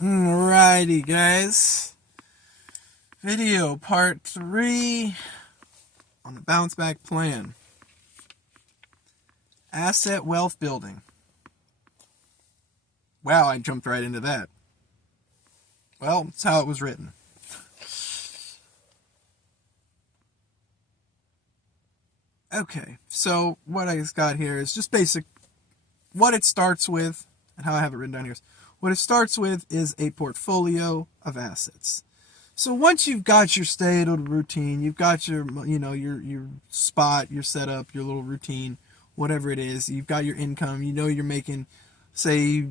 Alrighty, guys. Video part 3 on the bounce back plan. Asset wealth building. Wow, I jumped right into that. Well, that's how it was written. Okay, so what I got here is just basic. What it starts with, and how I have it written down here is, what it starts with is a portfolio of assets. So once you've got your stated routine, you've got your, your spot, your setup, your little routine, whatever it is, you've got your income, you're making, say,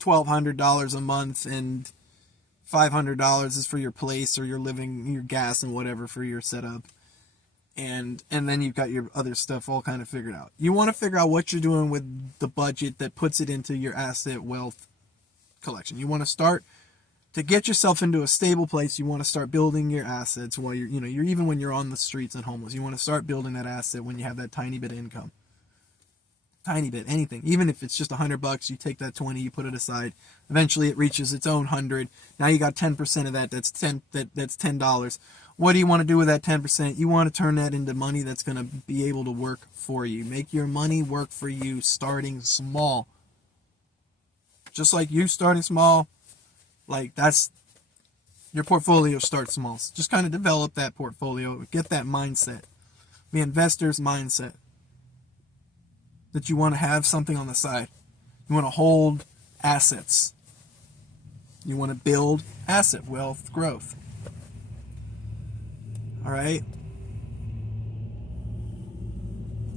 $1,200 a month, and $500 is for your place or your living, your gas and whatever for your setup. And then you've got your other stuff all kind of figured out. You want to figure out what you're doing with the budget that puts it into your asset wealth collection. You want to start to get yourself into a stable place. You want to start building your assets while you're even when you're on the streets and homeless. You want to start building that asset when you have that tiny bit of income. Tiny bit, anything. Even if it's just $100, you take that 20, you put it aside. Eventually it reaches its own 100. Now you got 10% of that. That's $10. What do you want to do with that 10%? You want to turn that into money that's going to be able to work for you. Make your money work for you starting small. Just like you starting small, like that's your portfolio starts small. So just kind of develop that portfolio, get that mindset, the investor's mindset, that you want to have something on the side. You want to hold assets. You want to build asset wealth growth. All right.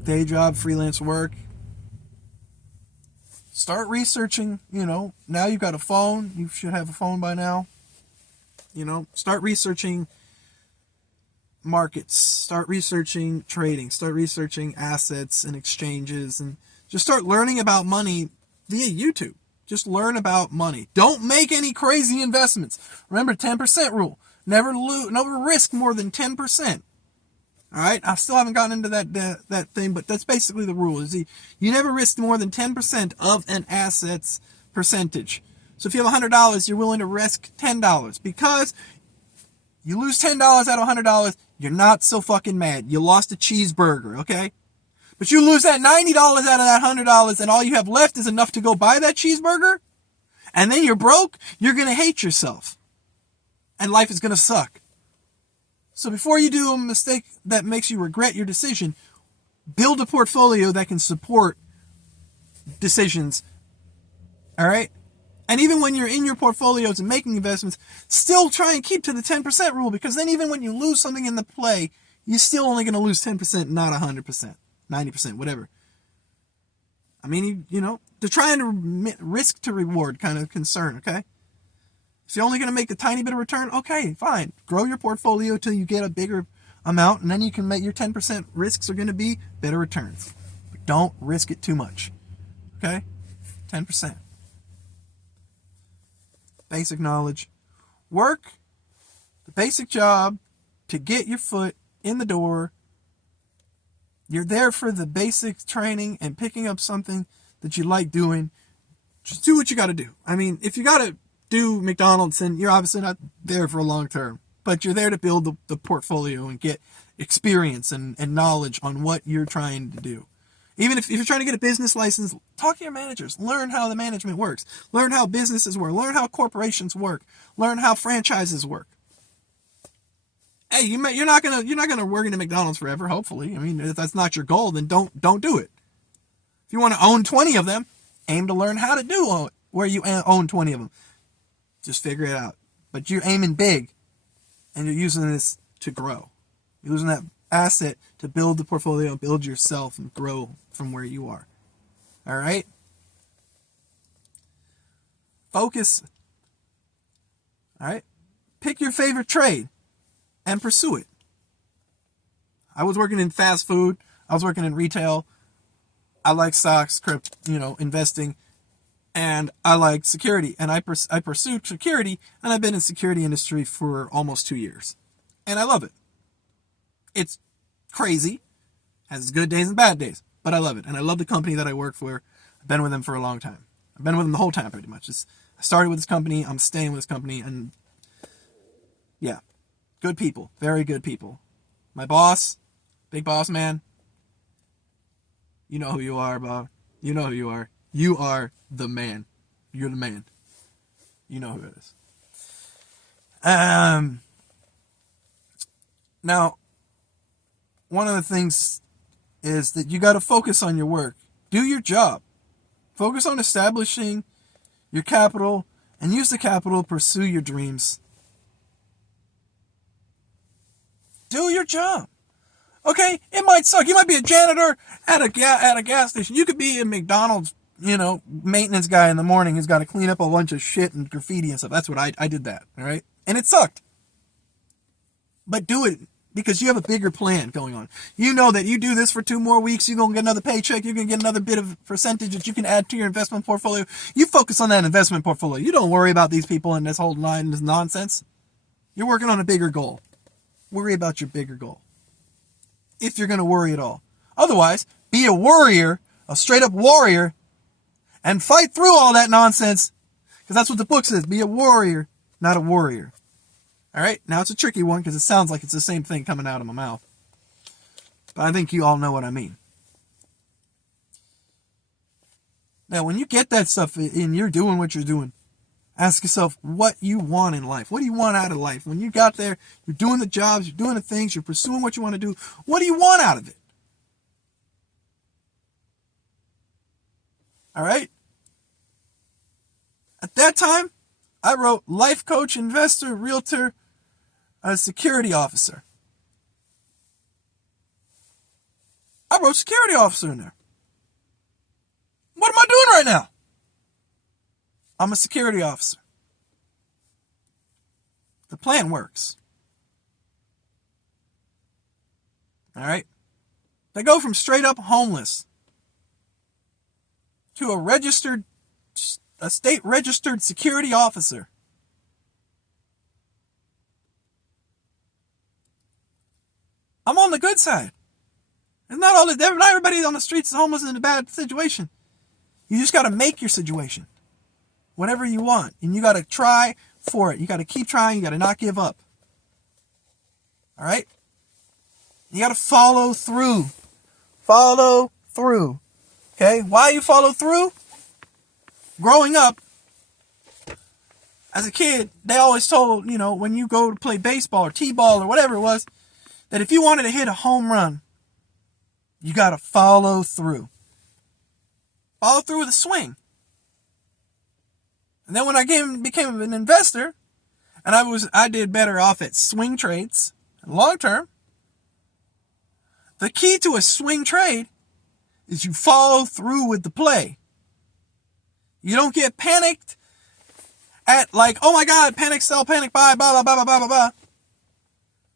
Day job, freelance work. Start researching, now you've got a phone. You should have a phone by now. Start researching markets. Start researching trading. Start researching assets and exchanges. And just start learning about money via YouTube. Just learn about money. Don't make any crazy investments. Remember, 10% rule. Never risk more than 10%. All right, I still haven't gotten into that thing, but that's basically the rule. Is you never risk more than 10% of an asset's percentage. So if you have $100, you're willing to risk $10 because you lose $10 out of $100. You're not so fucking mad. You lost a cheeseburger, okay? But you lose that $90 out of that $100, and all you have left is enough to go buy that cheeseburger, and then you're broke. You're gonna hate yourself. And life is going to suck. So before you do a mistake that makes you regret your decision, build a portfolio that can support decisions. All right? And even when you're in your portfolios and making investments, still try and keep to the 10% rule, because then even when you lose something in the play, you're still only going to lose 10%, not 100%, 90%, whatever. I mean, they're trying to risk to reward kind of concern, okay? If you're only going to make a tiny bit of return, okay, fine. Grow your portfolio till you get a bigger amount, and then you can make your 10% risks are going to be better returns. But don't risk it too much. Okay? 10%. Basic knowledge. Work the basic job to get your foot in the door. You're there for the basic training and picking up something that you like doing. Just do what you got to do. I mean, if you got to do McDonald's, and you're obviously not there for a long term, but you're there to build the portfolio and get experience and knowledge on what you're trying to do. Even if you're trying to get a business license, talk to your managers. Learn how the management works. Learn how businesses work. Learn how corporations work. Learn how franchises work. Hey, you're not gonna work in a McDonald's forever. Hopefully, I mean, if that's not your goal, then don't do it. If you want to own 20 of them, aim to learn how to do where you own 20 of them. Just figure it out. But you're aiming big, and you're using this to grow. You're using that asset to build the portfolio, build yourself, and grow from where you are. All right? Focus. All right? Pick your favorite trade and pursue it. I was working in fast food. I was working in retail. I like stocks, investing. And I like security, and I pursued security, and I've been in the security industry for almost 2 years, and I love it. It's crazy, has good days and bad days, but I love it, and I love the company that I work for. I've been with them for a long time. I've been with him the whole time pretty much. I started with this company, I'm staying with this company, and yeah, good people, very good people. My boss, big boss man, you know who you are, Bob. You know who you are. You are the man. You're the man. You know who it is. Now, one of the things is that you got to focus on your work. Do your job. Focus on establishing your capital and use the capital to pursue your dreams. Do your job. Okay, it might suck. You might be a janitor at a gas station. You could be a McDonald's, maintenance guy in the morning who's got to clean up a bunch of shit and graffiti and stuff. That's what I did that, all right? And it sucked. But do it because you have a bigger plan going on. You know that you do this for 2 more weeks, you're going to get another paycheck, you're going to get another bit of percentage that you can add to your investment portfolio. You focus on that investment portfolio. You don't worry about these people and this whole line, this nonsense. You're working on a bigger goal. Worry about your bigger goal. If you're going to worry at all. Otherwise, be a warrior, a straight up warrior, and fight through all that nonsense. Because that's what the book says. Be a warrior, not a warrior. All right, now it's a tricky one because it sounds like it's the same thing coming out of my mouth. But I think you all know what I mean. Now, when you get that stuff and you're doing what you're doing, ask yourself what you want in life. What do you want out of life? When you got there, you're doing the jobs, you're doing the things, you're pursuing what you want to do. What do you want out of it? All right? At that time, I wrote life coach, investor, realtor, security officer. I wrote security officer in there. What am I doing right now? I'm a security officer. The plan works. All right? They go from straight up homeless to a state registered security officer. I'm on the good side. It's not everybody on the streets is homeless in a bad situation. You just got to make your situation. Whatever you want. And you got to try for it. You got to keep trying. You got to not give up. All right? You got to follow through. Follow through. Okay? Why you follow through? Growing up, as a kid, they always told, when you go to play baseball or t-ball or whatever it was, that if you wanted to hit a home run, you got to follow through. Follow through with a swing. And then when I became an investor, and I did better off at swing trades, long term, the key to a swing trade is you follow through with the play. You don't get panicked at like, oh my God, panic sell, panic buy, blah, blah, blah, blah, blah, blah, blah.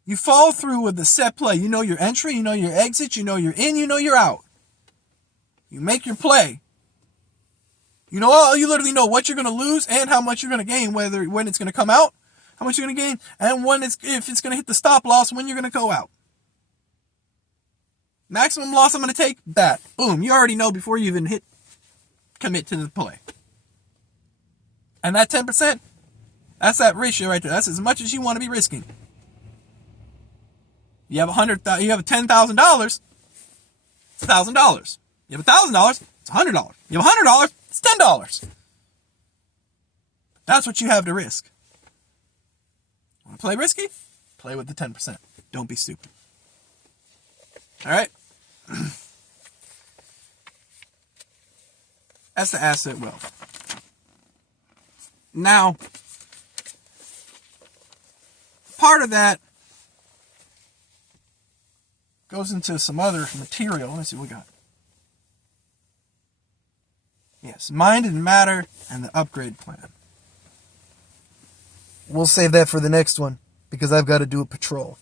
You follow through with the set play. You know your entry, you know your exit, you know you're in, you know you're out. You make your play. You literally know what you're going to lose and how much you're going to gain, when it's going to come out, how much you're going to gain, and if it's going to hit the stop loss, when you're going to go out. Maximum loss I'm going to take, that. Boom. You already know before you even commit to the play. And that 10%, that's that ratio right there. That's as much as you want to be risking. You have $10,000, it's $1,000. You have $1,000, it's $100. You have $100, it's $10. That's what you have to risk. Want to play risky? Play with the 10%. Don't be stupid. All right? That's the asset wealth. Now, part of that goes into some other material. Let me see what we got. Yes, mind and matter and the upgrade plan. We'll save that for the next one because I've got to do a patrol.